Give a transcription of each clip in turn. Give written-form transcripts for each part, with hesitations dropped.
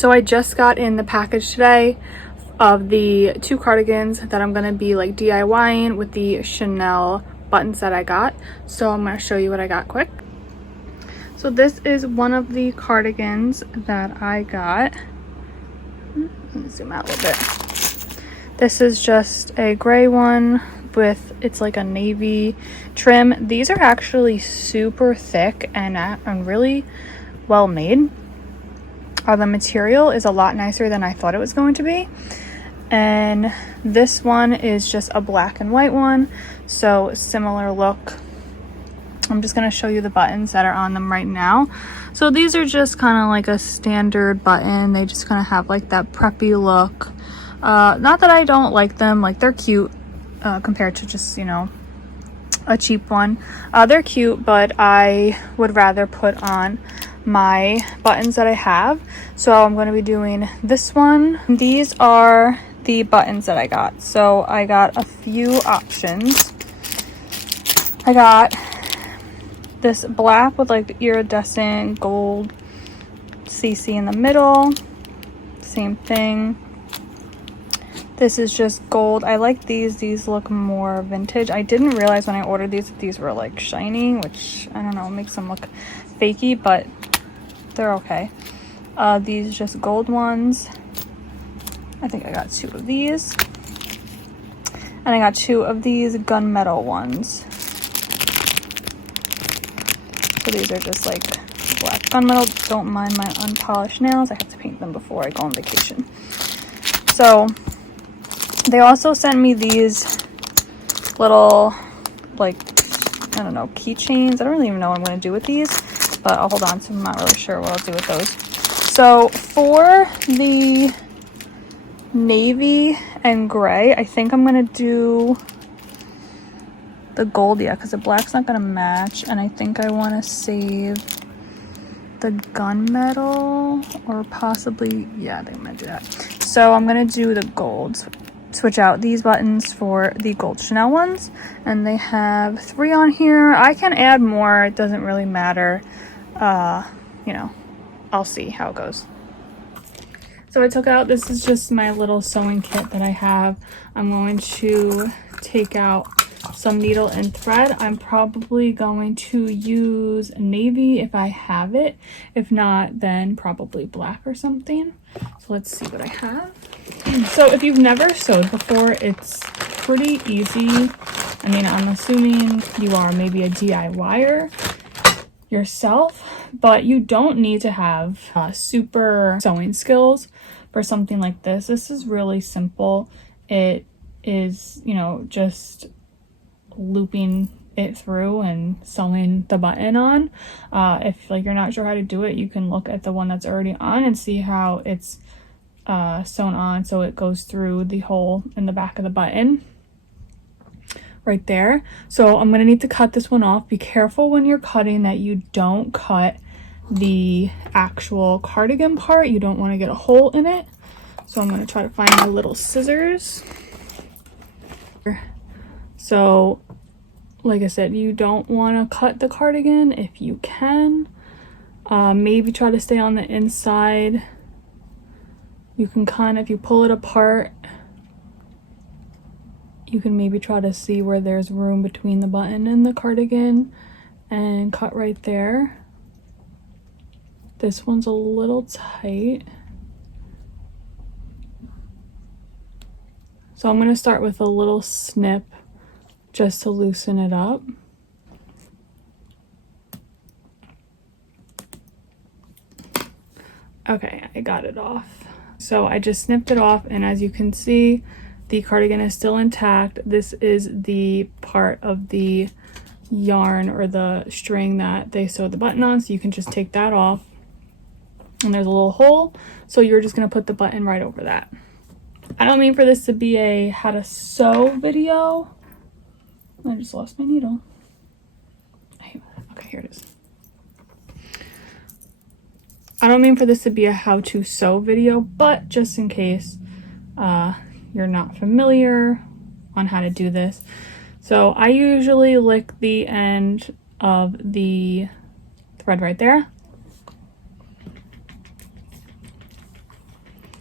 So I just got in the package today of the 2 cardigans that I'm gonna be like DIYing with the Chanel buttons that I got. So I'm gonna show you what I got quick. So this is one of the cardigans that I got. Let me zoom out a little bit. This is just a gray one with, it's like a navy trim. These are actually super thick and really well made. The material is a lot nicer than I thought it was going to be. And this one is just a black and white one, so similar look. I'm just going to show you the buttons that are on them right now. So these are just kind of like a standard button. They just kind of have like that preppy look. Not that I don't like them, like they're cute compared to just, you know, a cheap one. They're cute, but I would rather put on my buttons that I have. So I'm going to be doing this one. These are the buttons that I got. So I got a few options. I got this black with like the iridescent gold CC in the middle. Same thing. This is just gold. I like these. These look more vintage. I didn't realize when I ordered these that these were like shiny, which I don't know, makes them look fakey, but they're okay. These just gold ones. I think I got 2 of these. And I got 2 of these gunmetal ones. So these are just like black gunmetal. Don't mind my unpolished nails. I have to paint them before I go on vacation. So they also sent me these little, like, I don't know, keychains. I don't really even know what I'm going to do with these, but I'll hold on to them. I'm not really sure what I'll do with those. So for the navy and gray, I think I'm going to do the gold, yeah, because the black's not going to match. And I think I want to save the gunmetal, or possibly, yeah, I think I'm going to do that. So I'm going to do the gold. Switch out these buttons for the gold Chanel ones, and they have 3 on here. I can add more, it doesn't really matter. You know, I'll see how it goes. So I took out, this is just my little sewing kit that I have. I'm going to take out some needle and thread. I'm probably going to use navy if I have it. If not, then probably black or something. So let's see what I have. So if you've never sewed before, it's pretty easy. I mean, I'm assuming you are maybe a DIYer yourself, but you don't need to have super sewing skills for something like this. This is really simple. It is, you know, just looping it through and sewing the button on. If like you're not sure how to do it, you can look at the one that's already on and see how it's sewn on, so it goes through the hole in the back of the button right there. So I'm gonna need to cut this one off. Be careful when you're cutting that you don't cut the actual cardigan part. You don't want to get a hole in it. So I'm gonna try to find my little scissors. So like I said, you don't want to cut the cardigan if you can. Maybe try to stay on the inside. You can kind of, if you pull it apart, you can maybe try to see where there's room between the button and the cardigan and cut right there. This one's a little tight. So I'm going to start with a little snip just to loosen it up. Okay, I got it off. So I just snipped it off, and as you can see, the cardigan is still intact. This is the part of the yarn or the string that they sewed the button on, so you can just take that off. And there's a little hole, so you're just going to put the button right over that. I don't mean for this to be a how to sew video. I just lost my needle. Okay, here it is. I don't mean for this to be a how to sew video, but just in case you're not familiar on how to do this. So I usually lick the end of the thread right there.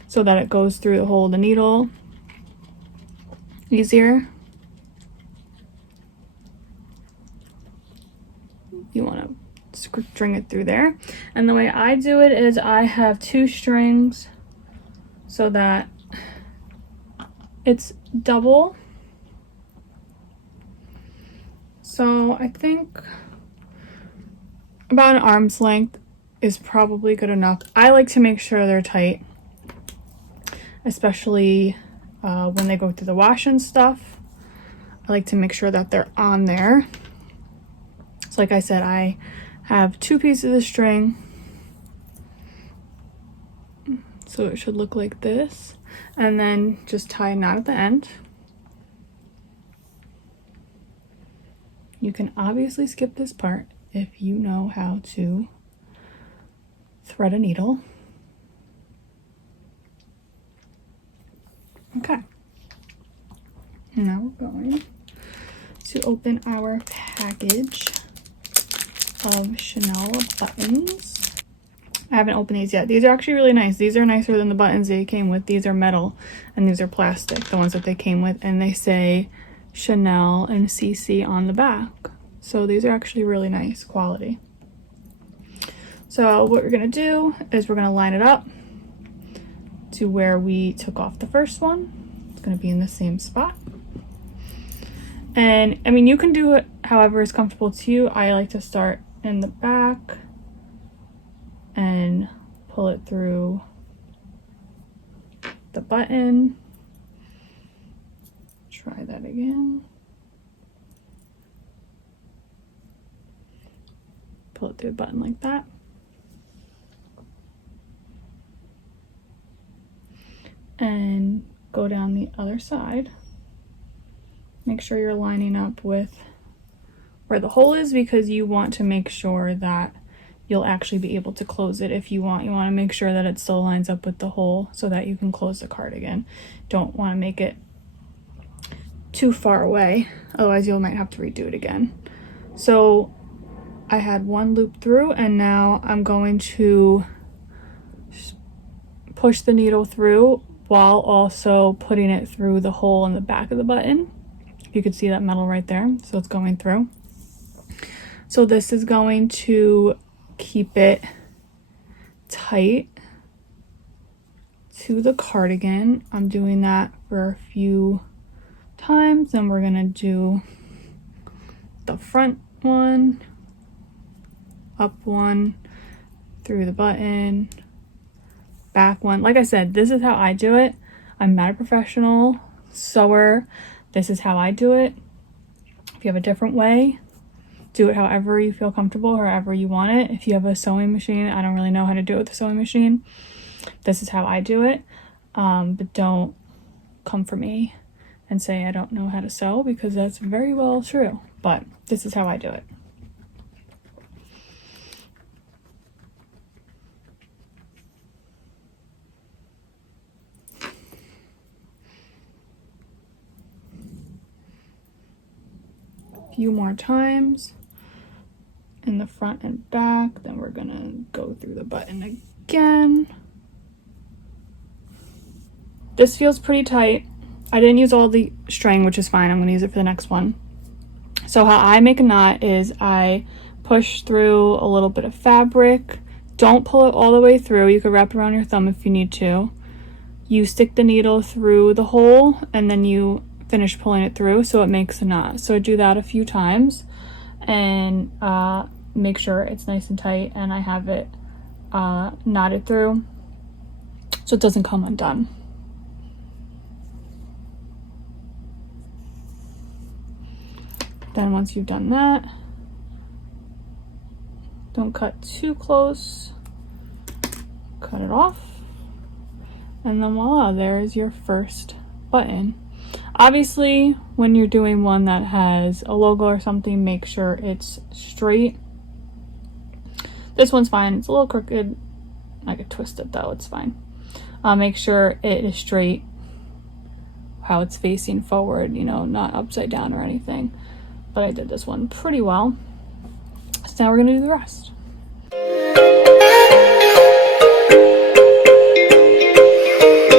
so that it goes through the hole of the needle easier. You want to string it through there. And the way I do it is I have 2 strings so that it's double. So I think about an arm's length is probably good enough. I like to make sure they're tight, especially when they go through the wash and stuff. I like to make sure that they're on there. So like I said, I have 2 pieces of string. So it should look like this. And then just tie a knot at the end. You can obviously skip this part if you know how to thread a needle. Okay. Now we're going to open our package of Chanel buttons. I haven't opened these yet. These are actually really nice. These are nicer than the buttons they came with. These are metal and these are plastic, the ones that they came with, and they say Chanel and CC on the back. So these are actually really nice quality. So what we're gonna do is we're gonna line it up to where we took off the first one. It's gonna be in the same spot. And I mean, you can do it however is comfortable to you. I like to start in the back and pull it through the button. Try that again. Pull it through the button like that. And go down the other side. Make sure you're lining up with where the hole is, because you want to make sure that you'll actually be able to close it if you want. You want to make sure that it still lines up with the hole so that you can close the cardigan. Don't want to make it too far away, otherwise you might have to redo it again. So I had 1 loop through, and now I'm going to push the needle through while also putting it through the hole in the back of the button. You can see that metal right there, so it's going through. So this is going to keep it tight to the cardigan. I'm doing that for a few times, and we're gonna do the front one, up one, through the button, back one. Like I said, this is how I do it. I'm not a professional sewer. This is how I do it. If you have a different way, do it however you feel comfortable, however you want it. If you have a sewing machine, I don't really know how to do it with a sewing machine. This is how I do it. But don't come for me and say I don't know how to sew, because that's very well true. But this is how I do it. Few more times in the front and back, then we're gonna go through the button again. This feels pretty tight. I didn't use all the string, which is fine. I'm gonna use it for the next one. So how I make a knot is I push through a little bit of fabric. Don't pull it all the way through. You could wrap it around your thumb if you need to. You stick the needle through the hole, and then you finish pulling it through so it makes a knot. So I do that a few times and make sure it's nice and tight, and I have it knotted through so it doesn't come undone. Then once you've done that, don't cut too close, cut it off, and then voila, there's your first button. Obviously, when you're doing one that has a logo or something, make sure it's straight. This one's fine. It's a little crooked. I could twist it though. It's fine. Make sure it is straight, how it's facing forward, you know, not upside down or anything. But I did this one pretty well. So now we're gonna do the rest.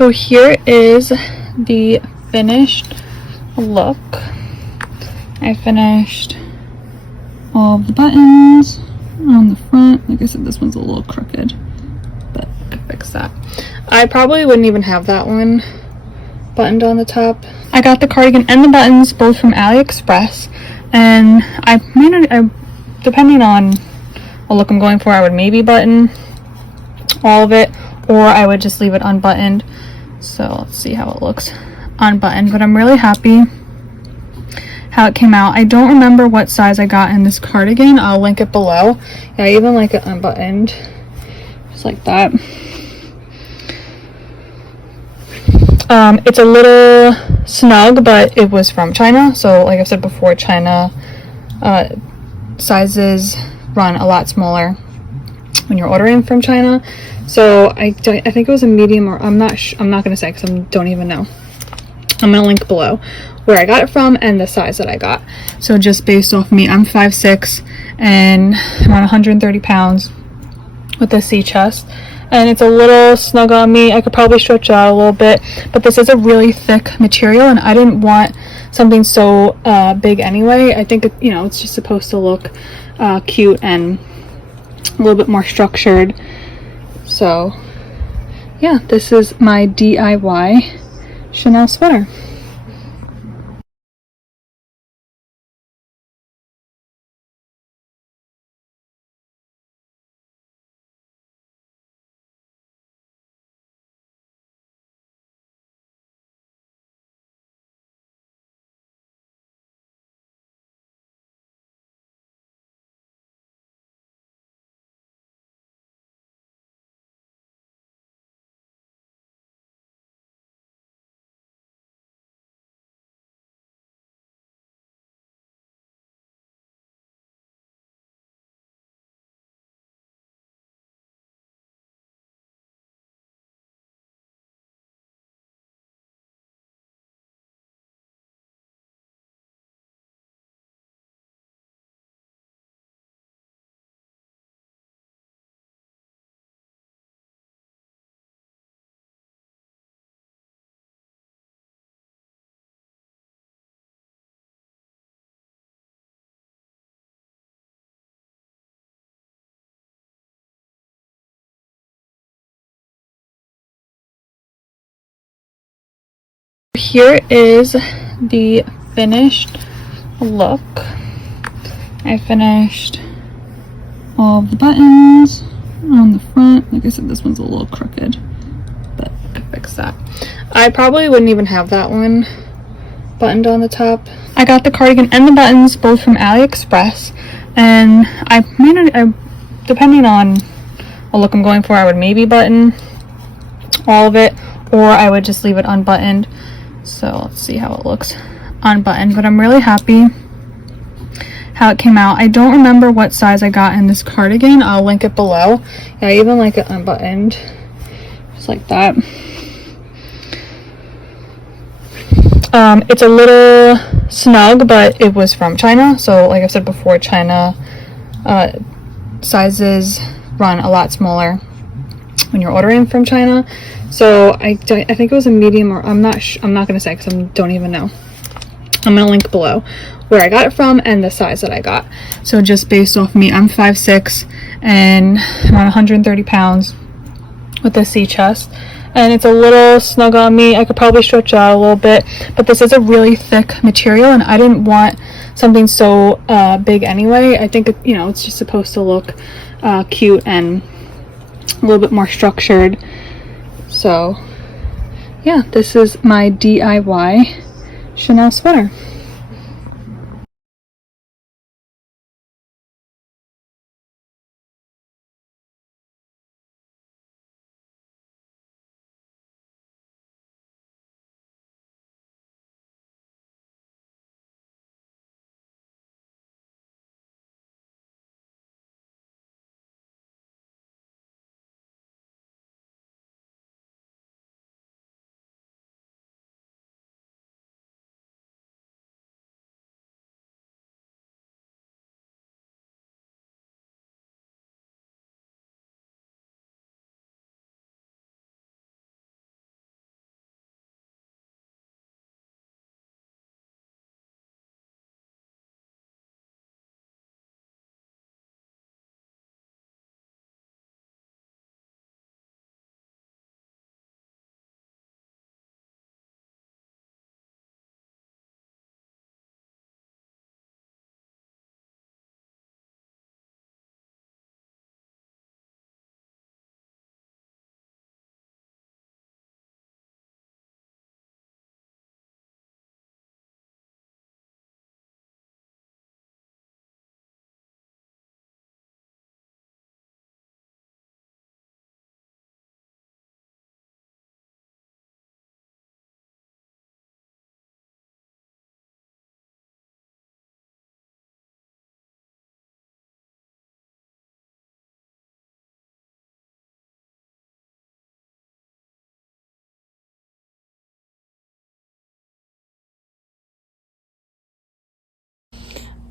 So here is the finished look. I finished all of the buttons on the front. Like I said, this one's a little crooked, but I can fix that. I probably wouldn't even have that one buttoned on the top. I got the cardigan and the buttons both from Aliexpress, and depending on the look I'm going for, I would maybe button all of it, or I would just leave it unbuttoned. So let's see how it looks unbuttoned, but I'm really happy how it came out. I don't remember what size I got in this cardigan. I'll link it below. Yeah, I even like it unbuttoned, just like that. It's a little snug, but it was from China. So like I said before, China sizes run a lot smaller when you're ordering from China. So I think it was a medium, or I'm not gonna say because I don't even know. I'm gonna link below where I got it from and the size that I got. So just based off me, I'm 5'6" and I'm on 130 pounds with a C chest, and it's a little snug on me. I could probably stretch it out a little bit, but this is a really thick material, and I didn't want something so big anyway. I think it's just supposed to look cute and a little bit more structured. So yeah, this is my DIY Chanel sweater. Here is the finished look. I finished all of the buttons on the front. Like I said, this one's a little crooked, but I can fix that. I probably wouldn't even have that one buttoned on the top. I got the cardigan and the buttons both from Aliexpress, and depending on the look I'm going for, I would maybe button all of it, or I would just leave it unbuttoned. So let's see how it looks unbuttoned, but I'm really happy how it came out. I don't remember what size I got in this cardigan. I'll link it below. Yeah, I even like it unbuttoned, just like that. It's a little snug, but it was from China. So like I said before, China sizes run a lot smaller when you're ordering from China. So I think it was a medium, or I'm not gonna say because I don't even know. I'm gonna link below where I got it from and the size that I got. So just based off me, I'm 5'6" and I'm on 130 pounds with a C chest, and it's a little snug on me. I could probably stretch it out a little bit, but this is a really thick material, and I didn't want something so big anyway. I think it's just supposed to look cute and a little bit more structured. So yeah, this is my DIY Chanel sweater.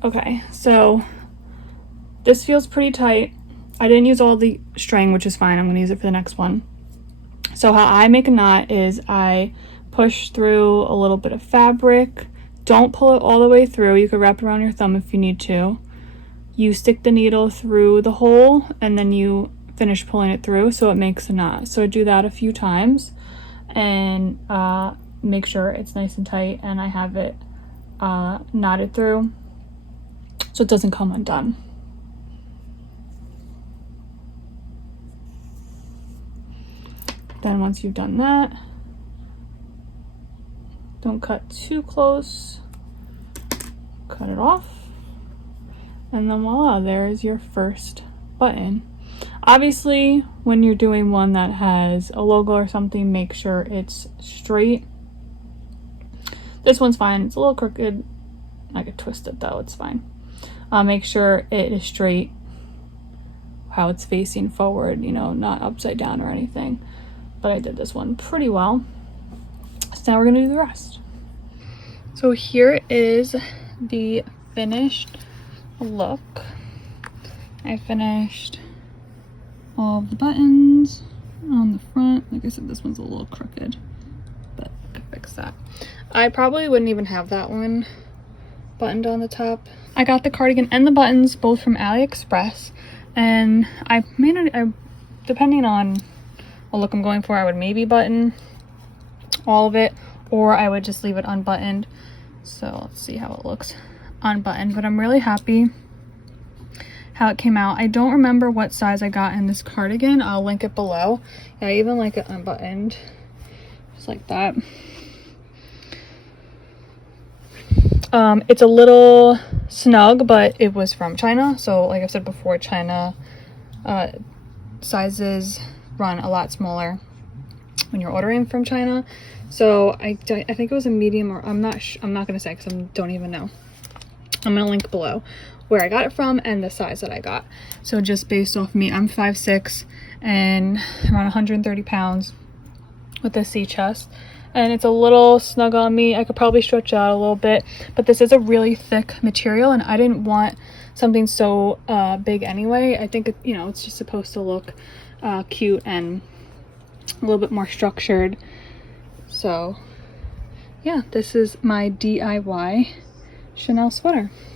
Okay, so this feels pretty tight. I didn't use all the string, which is fine. I'm going to use it for the next one. So how I make a knot is I push through a little bit of fabric. Don't pull it all the way through. You could wrap it around your thumb if you need to. You stick the needle through the hole and then you finish pulling it through so it makes a knot. So I do that a few times and make sure it's nice and tight and I have it knotted through so it doesn't come undone. Then once you've done that, don't cut too close, cut it off, and then voila, there is your first button. Obviously, when you're doing one that has a logo or something, make sure it's straight. This one's fine, it's a little crooked. I could twist it though, it's fine. Make sure it is straight, how it's facing forward, you know, not upside down or anything. But I did this one pretty well. So now we're gonna do the rest. So here is the finished look. I finished all of the buttons on the front. Like I said, this one's a little crooked, but I can fix that. I probably wouldn't even have that one buttoned on the top. I got the cardigan and the buttons both from Aliexpress, and I may not, depending on what look I'm going for, I would maybe button all of it, or I would just leave it unbuttoned. So let's see how it looks unbuttoned, but I'm really happy how it came out. I don't remember what size I got in this cardigan. I'll link it below. Yeah, I even like it unbuttoned, just like that. It's a little snug, but it was from China. So like I said before, China sizes run a lot smaller when you're ordering from China. So I think it was a medium, or I'm not gonna say because I don't even know. I'm gonna link below where I got it from and the size that I got. So just based off me, I'm 5'6" and around 130 pounds with a C chest, and it's a little snug on me. I could probably stretch out a little bit, but this is a really thick material and I didn't want something so big anyway. I think you know, it's just supposed to look cute and a little bit more structured. So yeah, this is my DIY Chanel sweater.